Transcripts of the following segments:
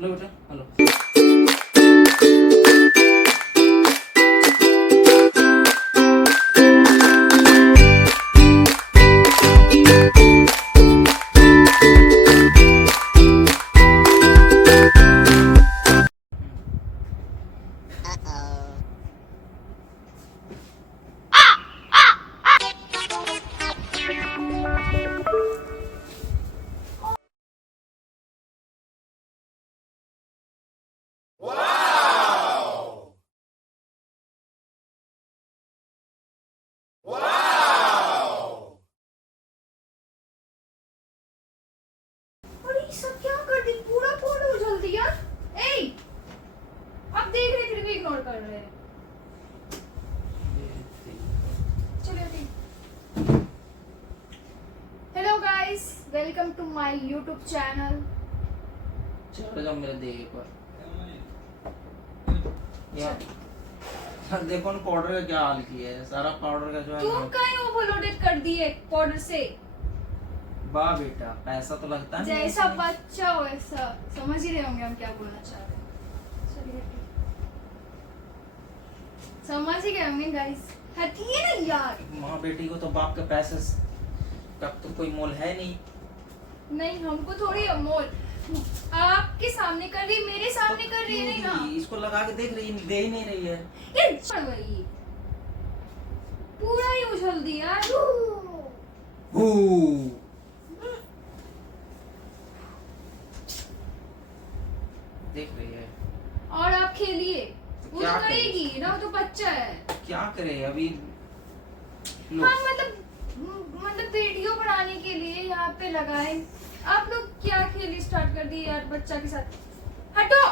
लो बेटा हेलो। सब क्या कर दी, पूरा फोटो उछल दिया। ए, अब देख रहे फिर भी इग्नोर कर रहे हैं। चलो ठीक। Hello guys, welcome to my YouTube channel. चलो जाओ मेरे दे एक बार यार। देखो ना पाउडर का क्या हाल किया है, सारा पाउडर का जो है तुम कहीं ओवरलोडेड कर दिए पाउडर से। वाह बेटा पैसा तो लगता है जैसा बच्चा वैसा, समझ ही रहे होंगे हम क्या बोलना चाह रहे हैं। चलिए समझ ही गए होंगे गाइस। हटिए ना यार। माँ बेटी को तो बाप के पैसे का तो कोई मोल है नहीं। नहीं हमको थोड़ी मोल, आपके सामने कर रही, मेरे सामने कर रही है नहीं ना। इसको लगा के देख रही, दे ही नहीं रही है। ये छोड़ वही पूरा ही उछल दिया। देख रही है और आप खेलिए, वो क्या तो करे? करेगी ना, वो तो बच्चा है। क्या करे अभी। लो। हाँ मतलब वीडियो बनाने के लिए यहाँ पे लगाए। आप लोग क्या खेली स्टार्ट कर दी यार बच्चा के साथ। हटो,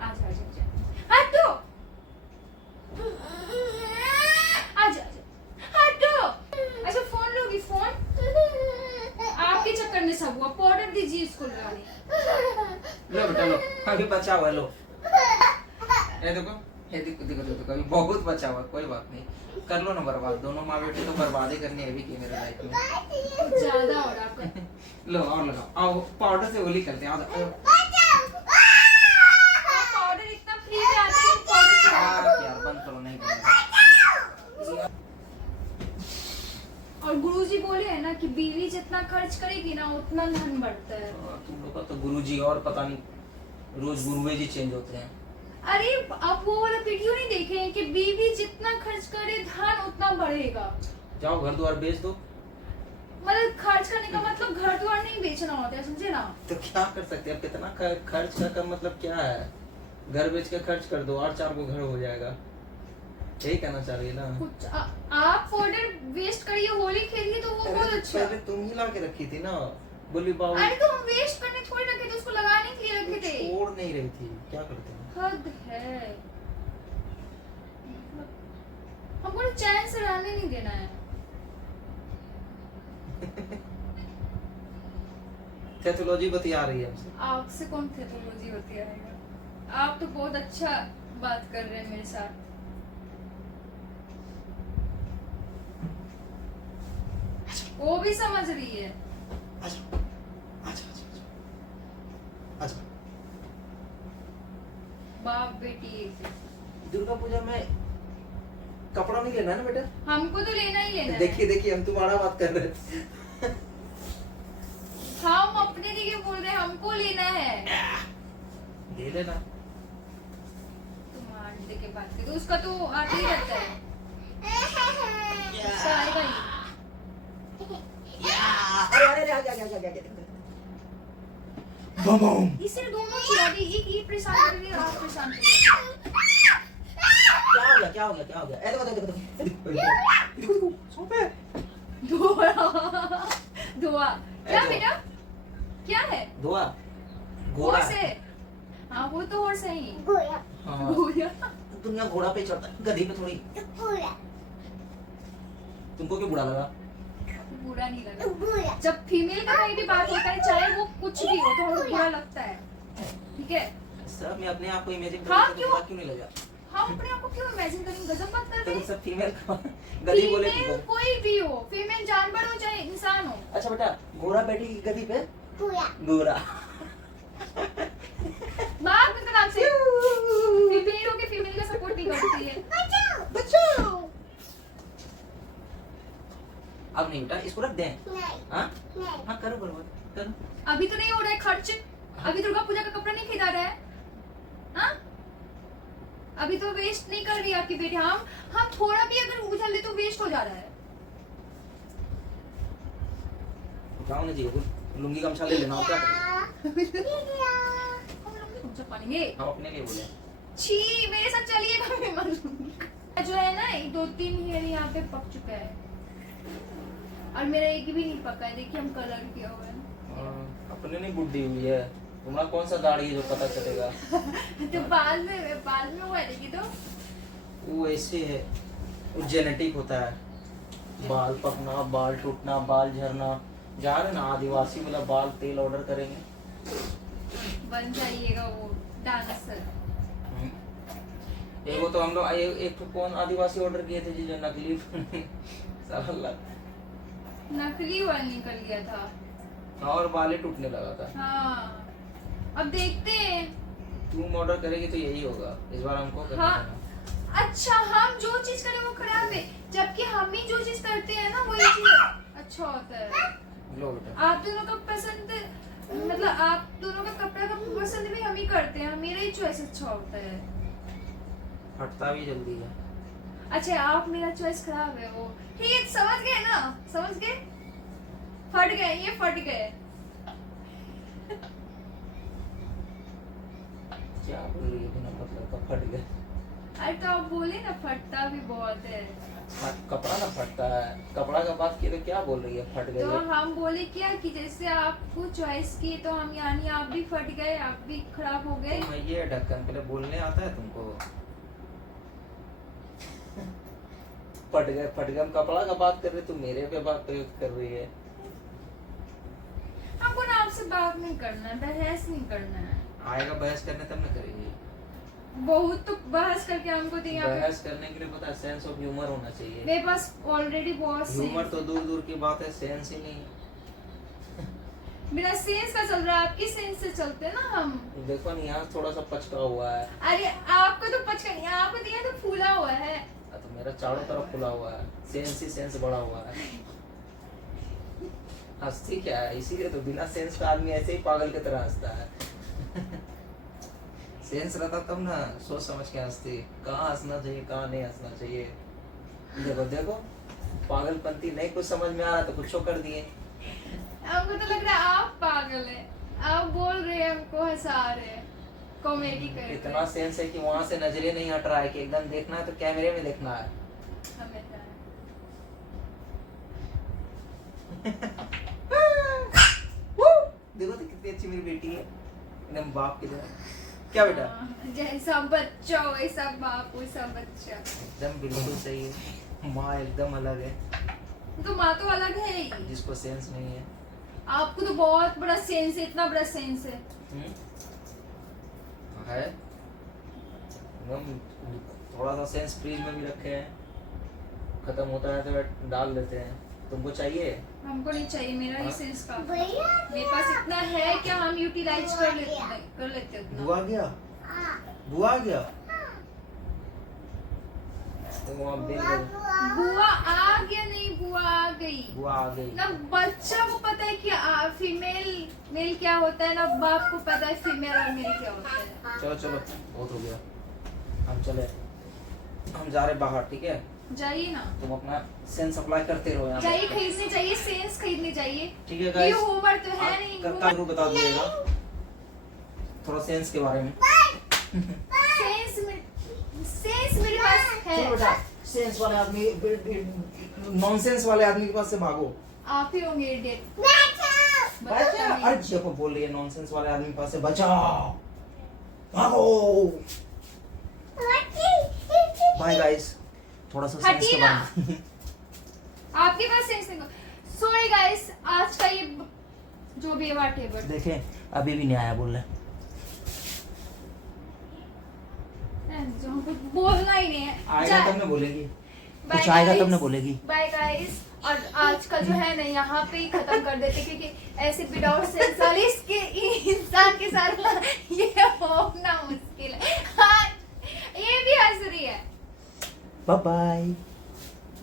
आजा आजा आजा, हटो, आजा आजा, हटो। अच्छा फोन लोगी, फोन आपके चक्कर में सब हुआ। पाउडर दीजिए इसको लगाने। लो बेटा लो, अभी बचा हुआ है, लो ये देखो, ये देखो देखो देखो अभी बहुत बचा हुआ है, कोई बात नहीं, कर लो ना बर्बाद। दोनों माँ बेटी तो बर्बादी करनी है भी की मेरे लाइफ में। ज्यादा हो रहा आपका। लो और लगाओ, आओ पाउडर से होली करते हैं। पाउडर इतना फ्री में आता है, पाउडर से यार बंद करो, नहीं करो। और गुरुजी बोले है ना कि बीवी जितना खर्च करेगी ना उतना धन बढ़ता है। तुम लोग का तो गुरुजी और पता नहीं रोज गुरुवे जी चेंज होते हैं। अरे आप वो वाला वीडियो नहीं देखे हैं कि बीवी जितना खर्च करे धन उतना बढ़ेगा। जाओ घर द्वार बेच दो। मतलब खर्च करने का मतलब घर द्वार नहीं बेचना होता है, समझे ना। तो क्या कर सकते हैं, कितना खर्च का मतलब क्या है। घर बेच के खर्च कर दो और 4 को घर हो जाएगा, यही कहना चाह रही है ना। कुछ आप पाउडर वेस्ट करिए, होली खेलिए तो वो बहुत अच्छा। पहले तुम ही ला के रखी थी ना, बोली बाबू। अरे तो हम वेस्ट करने थोड़ी रखे थे, उसको लगाने के लिए रखे थे। छोड़ नहीं रही थी, क्या करते हैं। हद है, हमको चैन से रहने नहीं देना है। थेथोलॉजी बतिया रही है हमसे। आपसे कौन थेथोलॉजी होती है? आप तो बहुत अच्छा बात कर रहे हैं मेरे साथ। वो भी समझ रही है। आजा आजा आजा आजा। बाप बेटी दुर्गा पूजा में कपड़ा नहीं लेना है ना बेटा। हमको तो लेना ही लेना है। देखिए देखिए हम तुम्हारा बात कर रहे थे। हम अपने लिए बोल रहे हैं, हमको लेना है। ले लेना। तुम आंटे के बात करते, उसका तो आते ही रहता है। उसका आएगा ही। अरे अरे अरे आगे बम। इसे दोनों चिढ़ा दी, एक ये परेशान कर रही है और आप परेशान कर रहे क्या हो गया क्या हो गया क्या हो गया। ए देखो देखो देखो देखो सो पे धोआ धोआ क्या बेटा, क्या है? धोआ घोड़ा घोड़ा से। हाँ वो तो और सही हाँ। घोड़ा। दुनिया घोड़ा पे चढ़ता है, गधी पे थोड़ी। तुमको क्यों बुरा लगा? बुरा नहीं लगा। जब फीमेल का कहीं भी बात होता है, चाहे वो कुछ भी हो, तो हमको बुरा लगता है। ठीक है सब मैं अपने आप को इमेजिन हाँ, करके क्यों? क्यों नहीं लगा? हम अपने आप को क्यों इमेजिन करेंगे? गजब बात कर रहे तो हैं। सब फीमेल गधी बोले फीमेल तुमको। कोई भी हो, फीमेल जानवर हो चाहे इंसान हो। अच्छा बेटा, घोड़ा बैठी गधी पे गोरा। बात मत कर आपसे। फीमेल हो के फीमेल का सपोर्ट नहीं करती है। बचाओ। अब नहीं बेटा, इसको रख दें। हाँ हाँ, करो करो करो। अभी तो नहीं हो रहा है खर्च। अभी दुर्गा पूजा का कपड़ा नहीं खरीदा रहा है। हाँ? अभी तो वेस्ट नहीं कर रही आपकी बेटी। हम थोड़ा भी अगर उछल दे तो वेस्ट हो जा रहा है। उठाओ ना जी, लुंगी गमछा ले लेना, और क्या करें? गमछा पालेंगे। हम अपने लिए बोले। छी, मेरे साथ चलिएगा, मैं मर जाऊंगी। जो है ना, 2-3 हेयर यहाँ पे पक चुका है और मेरा एक भी नहीं पका है। देखिए हम कलर किया हुआ है। अपने नहीं बुड्ढी हुई है, तुम्हारा कौन सा दाढ़ी है जो पता चलेगा? तो बाद में वो आएगी तो वो ऐसे है, वो जेनेटिक होता है। बाल पकना, बाल टूटना, बाल झड़ना। जा रहे ना आदिवासी वाला बाल तेल ऑर्डर करेंगे, बन जाइएगा वो डांसर। एक वो तो हम लोग एक तो कौन आदिवासी ऑर्डर किए थे जी, जो नकली साला नकली वाल निकल गया था और बाल ही टूटने लगा था। हाँ, अब देखते हैं। तुम ऑर्डर करेगी तो यही होगा इस बार, हमको करना हाँ। है ना। अच्छा, हम जो चीज करें वो खराब है, जबकि हम ही जो चीज करते हैं ना वही चीज अच्छा होता है। लो बेटा, आप दोनों का पसंद, मतलब आप दोनों का कपड़ा का पसंद भी हम ही करते हैं। मेरा ही चॉइस अच्छा होता है। फटता भी जल्दी है। अच्छा, आप मेरा चॉइस खराब है वो। ठीक है, समझ गए ना? समझ गए? फट गए, ये फट गए। क्या बोल रही है बिना मतलब का फट गए? अरे तो आप बोले ना, फटता भी बहुत है। कपड़ा ना फटता है, कपड़ा का बात की तो क्या बोल रही है फट गई तो है? हम बोले क्या कि जैसे आपको चॉइस की, तो हम यानी आप भी फट गए, आप भी खराब हो गए। तुम ये ढक्कन पहले बोलने आता है तुमको? फट गए हम कपड़ा का बात कर रहे, तुम मेरे पे बात कर रही है। हमको ना आपसे बात नहीं करना है, बहस नहीं करना है। आएगा बहस करने तब ना करेगी। बहुत तो बहस करके हमको दिया। बहस करने के लिए पता है सेंस ऑफ ह्यूमर होना चाहिए। मेरे पास ऑलरेडी बहुत ह्यूमर तो दूर दूर की बात है, सेंस ही नहीं। मेरा सेंस का चल रहा है, आपकी सेंस से चलते हैं ना हम। देखो नहीं, यहाँ थोड़ा सा पचका हुआ है। अरे आपको तो पचका नहीं, आपको दिया तो फूला हुआ है। तो मेरा चारों तरफ खुला हुआ है, सेंस ही सेंस बड़ा हुआ है। हंसती क्या है? इसीलिए तो बिना सेंस का आदमी ऐसे ही पागल की तरह हंसता है। सेंस रहता तब ना सोच समझ के हंसती, कहाँ हंसना चाहिए कहाँ नहीं हंसना चाहिए। देखो देखो, पागलपंती नहीं कुछ समझ में आ रहा तो कुछ कर दिए। हमको तो लग रहा है आप पागल है। आप बोल रहे हैं, हमको हंसा रहे हैं, कॉमेडी कर रहे हैं। इतना सेंस है कि वहां से नजरें नहीं हट रहा है कि एकदम देखना है तो कैमरे में देखना है। हमें तो है। देखो तो कितनी अच्छी मेरी बेटी है, एकदम बाप की तरह। क्या बेटा? जैसा बच्चा वैसा बाप वैसा बच्चा। एकदम बिल्कुल सही है। माँ एकदम अलग है, तो माँ तो अलग है ही। जिसको सेंस नहीं है। आपको तो बहुत बड़ा सेंस है, इतना बड़ा सेंस है। है एकदम। थोड़ा सा सेंस फ्रीज में भी रखे हैं, खत्म होता है तो डाल लेते हैं। तुमको चाहिए? हमको नहीं चाहिए, मेरा ही हाँ? सेंस का। मेरे पास इतना है कि हम यूटिलाइज कर लेते उतना। बुआ गया, बुआ गया। तो वहाँ बिल गई। बुआ आ गया नहीं, बुआ आ गई। बुआ आ गई। ना बच्चा को पता है कि फीमेल मेल क्या होता है, ना बाप को पता है फीमेल और मेल क्या होता है। चलो चलो, बहुत हो गया, हम चले, हम जा रहे बाहर, ठीक है? जाइए ना, तुम अपना सेंस अप्लाई करते रहो यहाँ पे। जाइए, खरीदने जाइए, सेंस खरीदने जाइए। ठीक है ये गाइस, होमवर्क तो है नहीं। कल बता दिएगा थोड़ा सेंस के बारे में। सेंस मेरे पास है। चलो बेटा, सेंस वाले आदमी, नॉनसेंस वाले आदमी के पास से भागो। आप ही होंगे इडियट। बच्चा, अरे देखो बोल रही है नॉनसेंस वाले आदमी के पास से बचाओ, भागो। बाय गाइस, थोड़ा सा सेंस के बारे में। आपके पास सेंस नहीं। सॉरी गाइस, आज का ये जो भी है टेबल देखें, अभी भी नहीं आया बोल रहे। जो हमको बोलना ही नहीं है। आएगा तब ना बोलेगी, Bye कुछ आएगा guys. तब ना बोलेगी। बाय गाइस, और आज का जो है ना यहाँ पे ही खत्म कर देते, क्योंकि ऐसे विदाउट सेंस वाले इसके इंसान के साथ बाय बाय।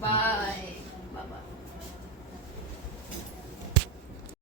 Bye bye.